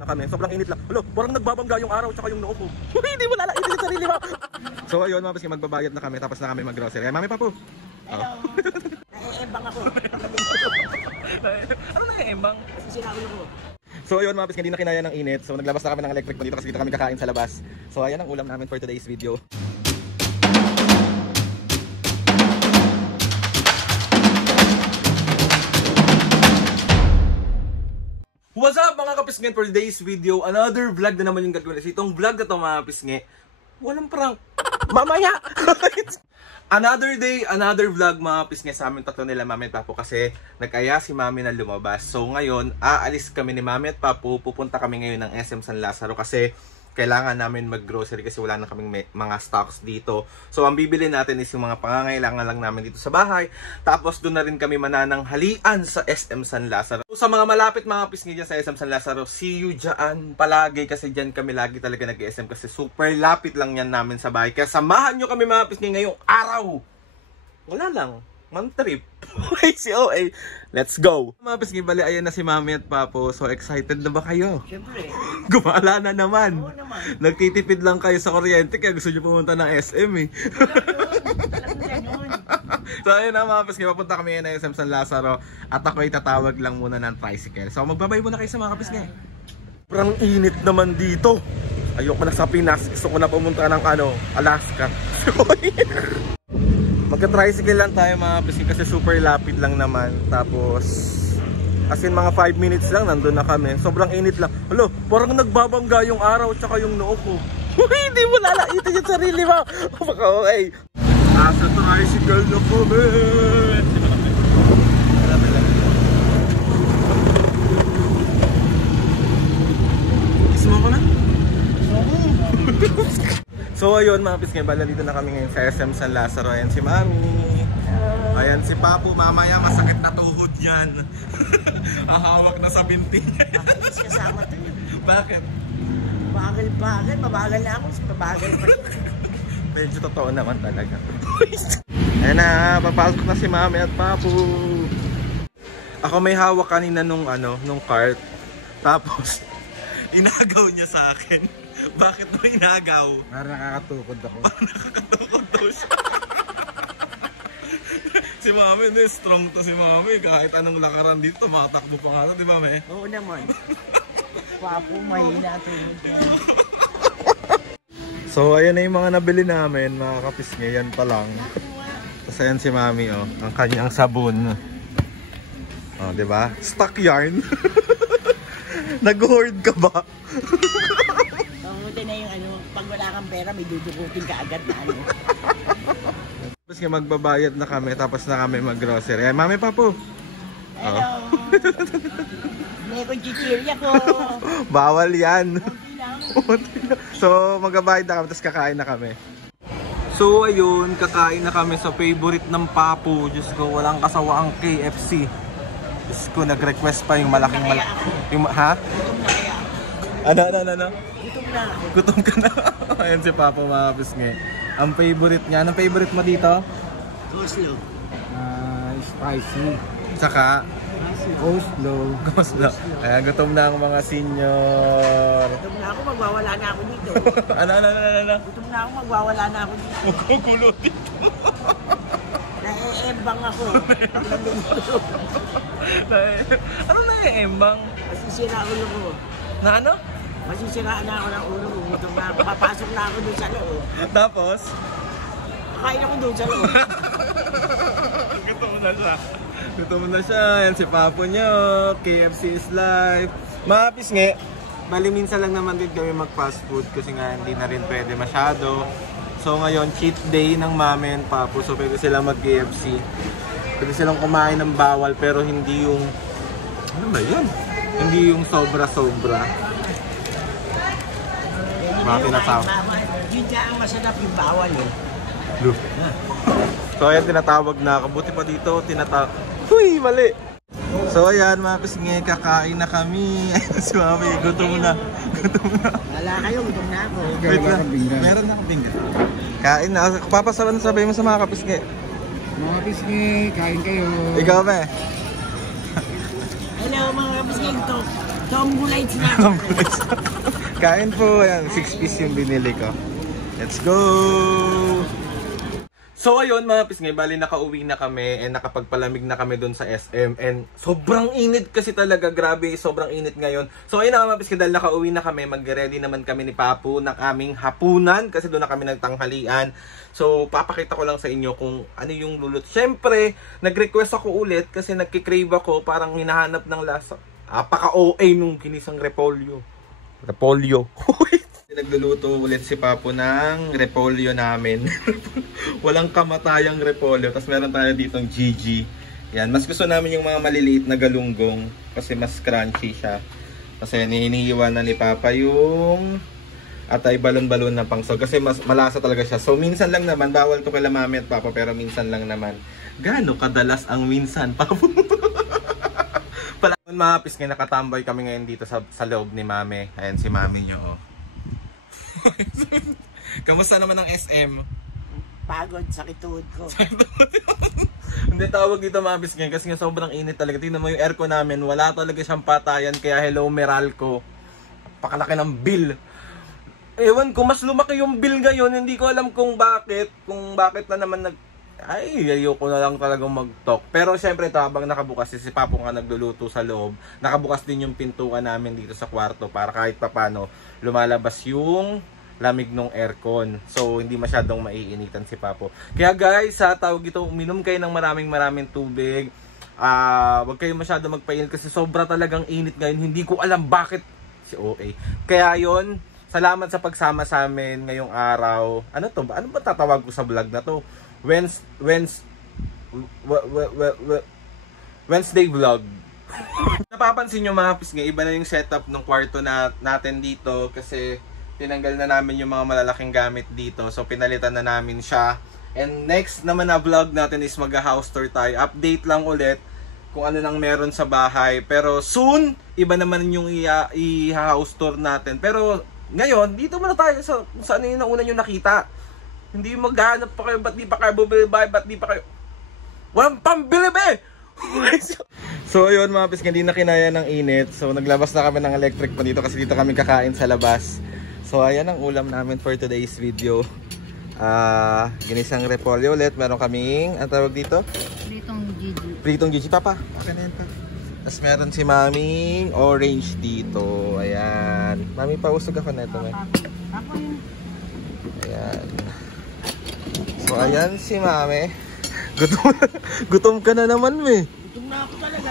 na kami. Sobrang init lang. Hello, parang nagbabangga yung araw tsaka yung noo ko. Hindi mo lalain yung sarili mo. So ayun, mga pisngi, magbabayad na kami tapos na kami mag-grocery. Ay, mami pa po. Hello. Naiembang ako. Ano na embang? Kasi sinabi ko. So ayun, mga pisngi, hindi na kinaya ng init. So naglabas na kami ng electric dito kasi dito kami kakain sa labas. So ayan ang ulam namin for today's video. What's up mga kapisngi, for today's video, another vlog na naman yung gagawin. Itong vlog na to mga kapisngi, walang prank. Mamaya! Another day, another vlog mga kapisngi sa amin tatlo nila mami at papo kasi nag-aya si mami na lumabas. So ngayon, aalis kami ni mami at papo, pupunta kami ngayon ng SM San Lazaro kasi kailangan namin mag-grocery kasi wala na kaming mga stocks dito. So ang bibili natin is yung mga pangangailangan lang namin dito sa bahay. Tapos doon na rin kami manananghalian sa SM San Lazaro. So, sa mga malapit mga pisngi dyan sa SM San Lazaro, see you dyan palagi kasi dyan kami lagi talaga nag-SM kasi super lapit lang yan namin sa bahay. Kaya samahan nyo kami mga pisngi ngayong araw. Wala lang. Man trip. COA. Let's go. Mga pisngi, bali ayan na si mami at papo. So excited na ba kayo? Siyempre. Gumala na naman. Oo naman. Nagtitipid lang kayo sa kuryente kaya gusto nyo pumunta ng SM eh. Alam mo yan yun. So ayun na mga pisngi, papunta kami ngayon ng SM San Lazaro at ako ay tatawag lang muna ng tricycle. So magbabay muna kayo sa mga kapisngi. Sobrang init naman dito. Ayoko na sa Pinas. Gusto ko na pumunta ng Alaska. Magka-tricycle lang tayo mga pisngi kasi super lapid lang naman. Tapos as in mga 5 minutes lang nandun na kami. Sobrang init lang. Hello, parang nagbabangga yung araw tsaka yung noo ko. Hindi mo lalaitin yung sarili mo. Okay. Nasa tricycle na kami. Kiss mo ako na? So ayun mga pisngi, bala dito na kami ngayon sa SM San Lazaro. Ayan si mami. Ayan si papo, mamaya masakit na tuhod yan. Ahawak na sa binti niya. Bakit kasama to yun? Bakit? Bagal. Mabagal na ako. Mabagal pa rin. Medyo totoo naman talaga. Ayan na, papasok na si mami at papo. Ako may hawak kanina nung cart. Tapos inagaw niya sa akin. Bakit mo inagaw? Parang nakakatukod ako. Parang nakakatukod daw siya. Si mami, strong to si mami. Kahit anong lakaran dito, makatakbo pa nga ito, di ba, me? Oo naman. Papo, mahina tulog yan. So, ayan na yung mga nabili namin, mga kapisngi. Yan pa lang. Tapos ayan si mami, oh. Ang kanyang sabon. Oh, di ba? Stock yarn. Nag-hoard ka ba? Mabuti na yung pag wala kang pera, may dudukutin ka agad na Tapos nga magbabayad na kami, tapos na kami mag-grocery. Ay, mami pa po. Hello. May kong chichirya ko. Bawal yan. Okay lang. So, magbabayad na kami, tapos kakain na kami. So, ayun, kakain na kami sa favorite ng papo. Diyos ko, walang kasawaang KFC. Diyos ko, nag-request pa yung malaking yung, ha? Gutom na kaya. Ano? Gutom na ako. Gutom ka na. Ayan si Papa mga pisngi. Ang favorite niya. Anong favorite mo dito? Oslo. Spicy. Saka? Oslo. Goslo. Ayan, gutom na ang mga senior. Gutom na ako, magwawala na ako dito. Ano? Gutom na ako, magwawala na ako dito. Magkukulo dito. Naiembang ako. Pag nandito. Ano na embang? Masisira ulo ko. Na ano? Masisira na ako ng ulo ko. Gutom na ako. Papasok na ako doon sa loob. Tapos? Kakain ako doon sa loob. Gutom na siya. Yan si Papo niyo. KFC is life. Mga pisngi, bali minsan lang naman din kami mag fast food kasi nga hindi na rin pwede masyado. So ngayon, cheat day ng mami and papo. So pwede silang mag-KFC. Pwede silang kumain ng bawal pero hindi yung... Ano ba yan? Hindi yung sobra-sobra. Mga tinatawag. Yun nga ang masarap yung bawal eh. So ayan, tinatawag na. Kabuti pa dito, tinatawag. Uy, mali! So ayan mga pisngi, kakain na kami. Ayun si mami, gutom na. Wala kayo, gutom na ako. Wait lang, meron na akong bingo. Kain na. Papasalan sabay mo sa mga kapisngi. Mga pisngi, kain kayo. Ikaw ba? Hello mga kapisngi, ito. Tombulites na. Kain po, yan, 6 piece yung binili ko. Let's go! So ayun mga pisngay, bali nakauwi na kami and nakapagpalamig na kami dun sa SM and sobrang init kasi talaga, grabe, sobrang init ngayon. So ayun na mga pisngay, dahil nakauwi na kami, mag-ready naman kami ni Papu ng aming hapunan kasi doon na kami nagtanghalian. So papakita ko lang sa inyo kung ano yung lulut. Siyempre, nag-request ako ulit kasi nagkikrave ako, parang hinahanap ng lasa. Apaka-OA nung ginisang repolyo. Repolyo. Nagluluto ulit si Papu ng repolyo namin. Walang kamatayang repolyo. Tapos meron tayo ditong Gigi. Yan, mas gusto namin yung mga maliliit na galunggong kasi mas crunchy siya. Kasi hinihiwa na ni Papa yung atay balon-balon na pangsog kasi mas malasa talaga siya. So minsan lang naman, bawal to kila Mami at Papa, pero minsan lang naman. Gaano kadalas ang minsan, Papu? Pala mga pisngay, nakatambay kami ngayon dito sa loob ni Mami. Ayan si Mami nyo, oh. Kamusta naman ang SM? Pagod, sakit tuhod ko. Hindi, tawag dito mga pisngay kasi nga sobrang init talaga. Tingnan mo yung aircon namin, wala talaga siyang patayan. Kaya hello Meralco, pakalaki ng bill. Ewan ko, mas lumaki yung bill ngayon. Hindi ko alam kung bakit na naman ayoko na lang talagang mag-talk. Pero syempre ito, habang nakabukas, si Papu nga nagluluto sa loob, nakabukas din yung pintuan namin dito sa kwarto para kahit papano lumalabas yung lamig ng aircon. So hindi masyadong maiinitan si Papu. Kaya guys, sa tawag ito, uminom kayo ng maraming tubig. Huwag kayo masyado magpainit kasi sobra talagang init ngayon. Hindi ko alam bakit si OA. Kaya yon, salamat sa pagsama sa amin ngayong araw. Ano to ba? Ano ba tatawag ko sa vlog na to? Wednesday vlog. Napapansin nyo mga pisngay, iba na yung setup ng kwarto natin dito kasi tinanggal na namin yung mga malalaking gamit dito. So pinalitan na namin siya. And next naman na vlog natin is mag-house tour tayo. Update lang ulit kung ano nang meron sa bahay. Pero soon, iba naman yung i-house tour natin. Pero ngayon, dito muna tayo sa ano yung una nyo nakita. Hindi maghanap pa kayo, ba't di pa kayo bumili, ba't di pa kayo walang pambili ba eh. So ayun mga pisngay, hindi na kinaya ng init. So naglabas na kami ng electric pan dito kasi dito kami kakain sa labas. So ayan ang ulam namin for today's video. Ginisang repolyo ulit. Meron kaming, ang tawag dito? Pritong Gigi. Papa, okay na yan pa. Tapos meron si Maming orange dito. Ayan. Mami, pausog ako na ito. Ayan. So ayan si Mami. Gutom ka na naman, me. Gutom na ako talaga.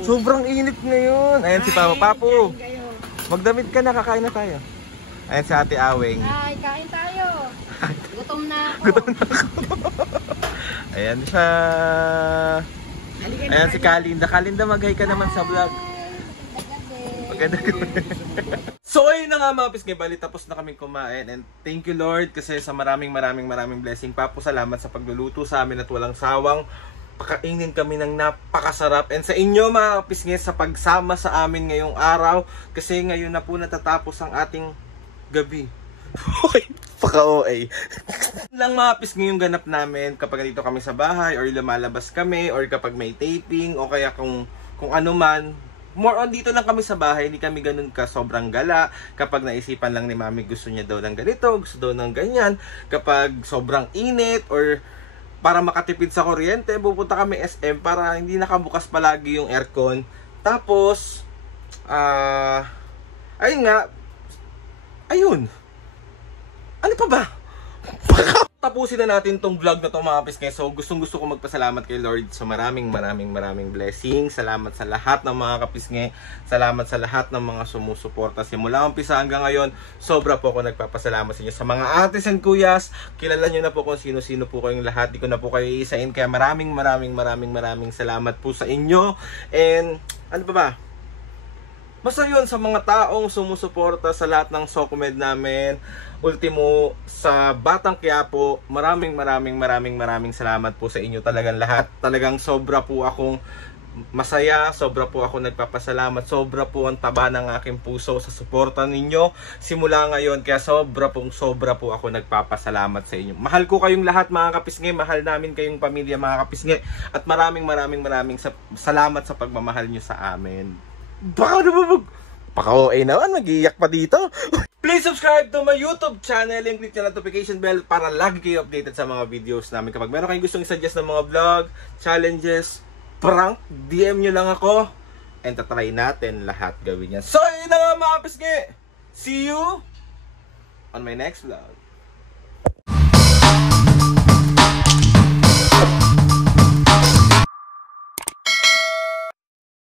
Sobrang init ngayon. Ayan si Papa. Papu, magdamit ka na, kakain na tayo. Ayan si Ate Aweng. Ay, kain tayo. Gutom na ako. Gutom na ako. Ayan siya. Ayan si Kalinda. Kalinda, mag-hi ka naman sa vlog. Maganda ko. So ayun na nga mga pisngay, bali tapos na kaming kumain and thank you Lord kasi sa maraming blessing. Papu, salamat sa pagluluto sa amin at walang sawang pakainin kami ng napakasarap. And sa inyo mga pisngay, sa pagsama sa amin ngayong araw kasi ngayon na po natatapos ang ating gabi. Paka-OA. Lang mga pisngay yung ganap namin kapag dito kami sa bahay or lumalabas kami or kapag may taping o kaya kung ano man. More on dito lang kami sa bahay, hindi kami ganun ka sobrang gala. Kapag naisipan lang ni Mami gusto niya daw ng ganito, gusto daw ng ganyan. Kapag sobrang init or para makatipid sa kuryente, pupunta kami SM para hindi nakabukas palagi yung aircon. Tapos, ayun nga, ayun. Ano pa ba? Tapusin na natin tong vlog na to mga pisngay. So gustong gusto ko magpasalamat kay Lord sa maraming blessings. Salamat sa lahat ng mga kapisngay. Salamat sa lahat ng mga sumusuporta simula umpisa hanggang ngayon. Sobra po ako nagpapasalamat sa inyo. Sa mga ates and kuyas, kilala nyo na po kung sino-sino po kayong lahat. Di ko na po kayo iisain. Kaya maraming salamat po sa inyo. And ano pa ba? Basta yun, sa mga taong sumusuporta sa lahat ng Socomed namin, ultimo sa Batang Quiapo, maraming salamat po sa inyo talagang lahat. Talagang sobra po akong masaya, sobra po ako nagpapasalamat, sobra po ang taba ng aking puso sa suporta ninyo simula ngayon. Kaya sobra po ako nagpapasalamat sa inyo. Mahal ko kayong lahat mga kapisngay, mahal namin kayong pamilya mga kapisngay, at maraming salamat sa pagmamahal nyo sa amin. Baka naman Paka-OA naman, mag-iiyak pa dito. Please subscribe to my YouTube channel and click na notification bell para lagi kayo updated sa mga videos namin. Kapag meron kayong gustong i-suggest ng mga vlog, challenges, prank, DM nyo lang ako. And tatry natin lahat gawin yan. So, yun na nga mga pisngi. See you on my next vlog.